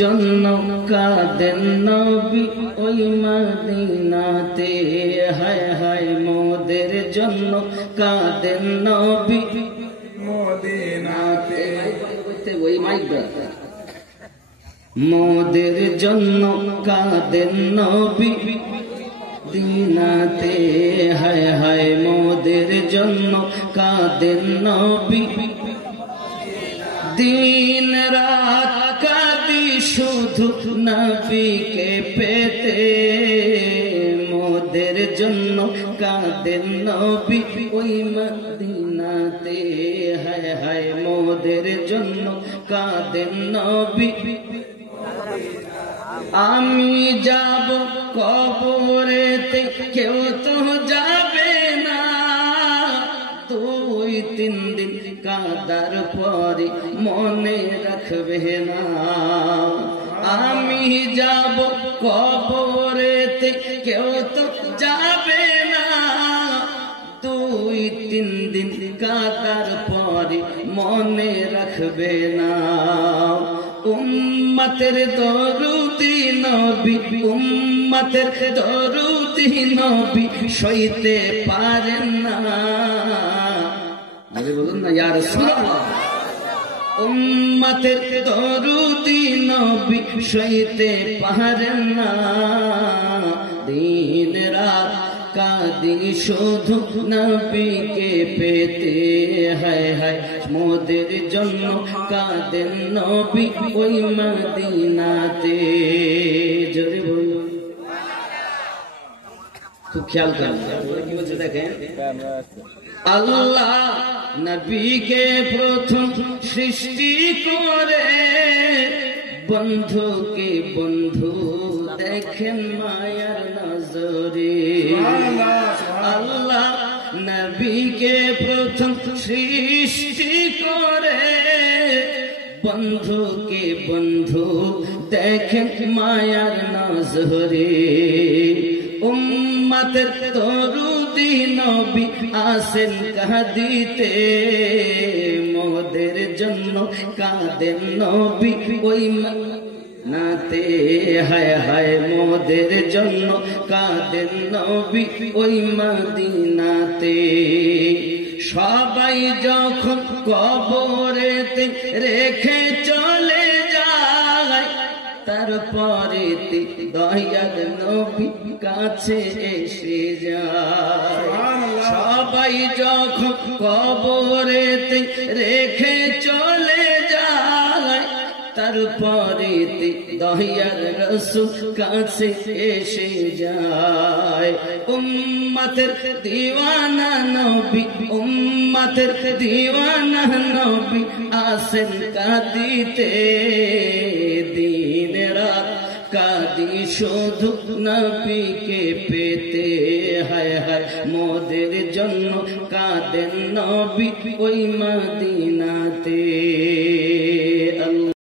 জন্য কাঁদেন নবী ওই মদিনাতে, হায় হায় মোদের জন্য কাঁদেন নবী মদিনাতে। ওই মাইকটা মোদের জন্য কাঁদেন নবী দিনাতে, হায় হায় মোদের জন্য কাঁদেন নবী। দিন রাত কাঁদি শুধু নবীকে পেতে, মোদের জন্য কাঁদেন নবী ওই মদিনাতে, হায় হায় মোদের জন্য কাঁদেন নবী। আমি যাব কবরেতে কেউ তো যাবে না, 2-3 দিন কাঁদার পরে মনে রাখবে না। আমি যাব কবরেতে কেউ তো যাবে না, 2-3 দিন কাঁদার পরে মনে রাখবে না। উম্মতের দরুদি নবী, উম্মতের দরুদি নবী সইতে পারেন না। আরে বলুন না ইয়া রাসূলুল্লাহ। উম্মতের দরুদি নবী সইতে পারেন না, দিন রাত কাঁদি শুধু নবীকে পেতে, হায় হায় মোদের জন্য কাঁদেন নবী ওই মদিনাতে। জোরে বলুন, খুব খেয়াল করেন কি বলছে দেখেন। আল্লাহ নবীকে প্রথম সৃষ্টি করে, বন্ধুকে বন্ধু দেখেন মায়ার নজরে। আল্লাহ নবীকে প্রথম সৃষ্টি করে, বন্ধুকে বন্ধু দেখেন মায়ার নজরে। উম্মতের দরুদি নবী আসেন কাঁদিতে, মোদের জন্য কাঁদেন নবী ওই মদিনাতে, হায় হায় মোদের জন্য কাঁদেন নবী ওই মদিনাতে। সবাই যখন কবরেতে রেখে চলে যায়, তারপরে দয়াল নবী কাছে এসে যায়। সবাই যখন কবরেতে রেখে চলে যায়, তারপরে দয়াল রাসূল কাছে এসে যায়। উম্মতের দিওয়ানা নবী, উম্মতের দিওয়ানা নবী আসেন কাঁদিতে, দিন রাত কাঁদি শুধু নবীকে পেতে, হায় হায় মোদের জন্য কাঁদেন নবী ওই মদিনাতে।